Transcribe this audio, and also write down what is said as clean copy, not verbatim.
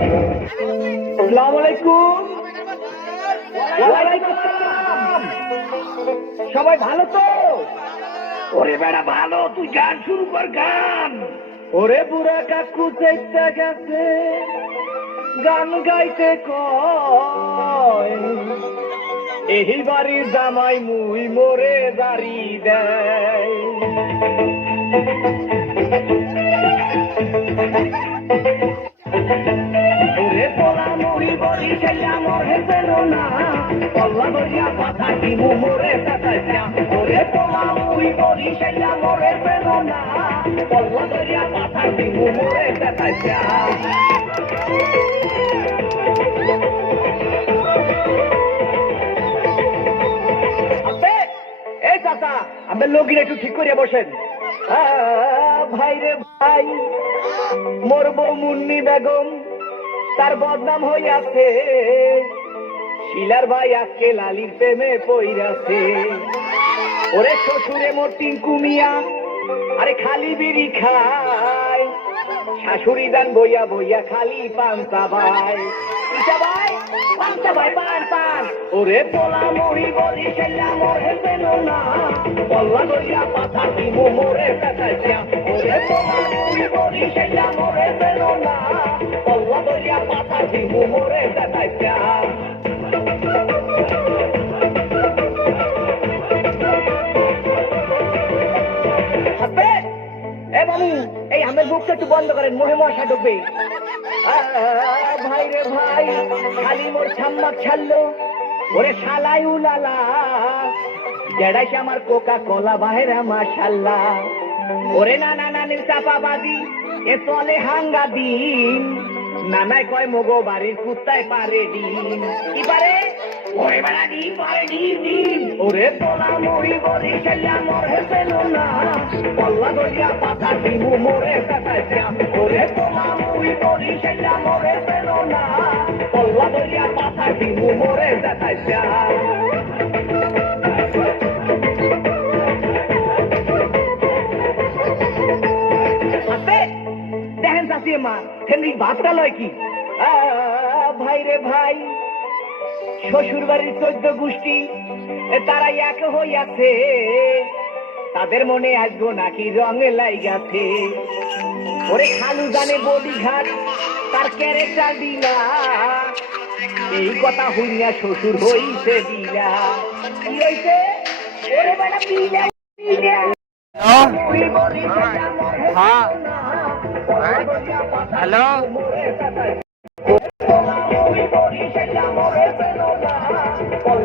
আসসালামু আলাইকুম। ওয়ালাইকুম আসসালাম। সবাই ভালো তো? ওরে বেড়া ভালো, তুই গান শুরু কর গান। ওরে বুড়া কাকু চেষ্টা গেছে গান গাইতে কয়, এই বাড়ির জামাই মুই মোরে দাড়ি দেয়। ওরে পোলা মুই বলি ছেলা মোরে পেল না, পল্লা দরিয়া কথা কি মোরে কাটাইয়া। ওরে পোলা মুই বলি ছেলা মোরে পেল না, পল্লা দরিয়া কথা কি মোরে কাটাইয়া। এই চাচা, আপনার লোকগুলো একটু ঠিক করিয়া বসেন। ভাই রে ভাই, মোর বউ মুন্নি বেগম তার বদনাম হইয়াছে, শিলার ভাই আজকে লালির প্রেমে পইরাছে। ওরে শ্বশুরে মোর টিঙ্কু মিয়া আরে খালি বিড়ি খায়, শাশুড়ি দান বইয়া বইয়া খালি পান্তা ভাই। ভাই পান্তা ভাই পান পান। ওরে পোলা মরি বলি সেলা মোরে পেল না, পল্লা দরিয়া পাতা কি মোরে কাটাইয়া। ওরে পোলা মরি বলি সেলা মোরে পেল না, পল্লা দরিয়া পাতা কি মোরে কাটাইয়া। এ বাবু, এই আমের বুকটা একটু বন্ধ করেন, মোহে মশা ঢুকবে। ভাই রে ভাই, খালি মোর ছাম্মা ছাড়লো, ওরে শালাই উলালা, জেডাইছে আমার কোকা কোলা বাহেরা মাশাল্লাহ। ওরে নানা নানির চাপাবাদি এ চলে হাঙ্গা দিন, নানাই কয় মগো বাড়ির কুত্তায় পারে ডিম। কি পারে? ওরে বেড়া ডিম পারে, ডিম ডিম। ওরে পোলা মরি বলি ছেলা মোরে পেল না, পল্লা দরিয়া পাতা ডিমু মোরে কাটাইয়া। ওরে পোলা মরি বলি ছেলা মোরে পেল না, পল্লা দরিয়া পাতা ডিমু মোরে কাটাইয়া। দেখেন চাষি মা সেদিক ভাতটা লয় কি। ভাই রে ভাই, শ্বশুর বাড়ির 14 গোষ্ঠী তারা এক হইয়াছে, তাদের মনে আসবো নাকি রঙে লাইগাছে। ওরে খালু জানে বডি ঘাট তার ক্যারেক্টার দিলা, এই কথা হইয়া শ্বশুর হইছে দিলা। কি হইছে? ওরে বেটা পিলা পিলা। হ্যাঁ হ্যালো।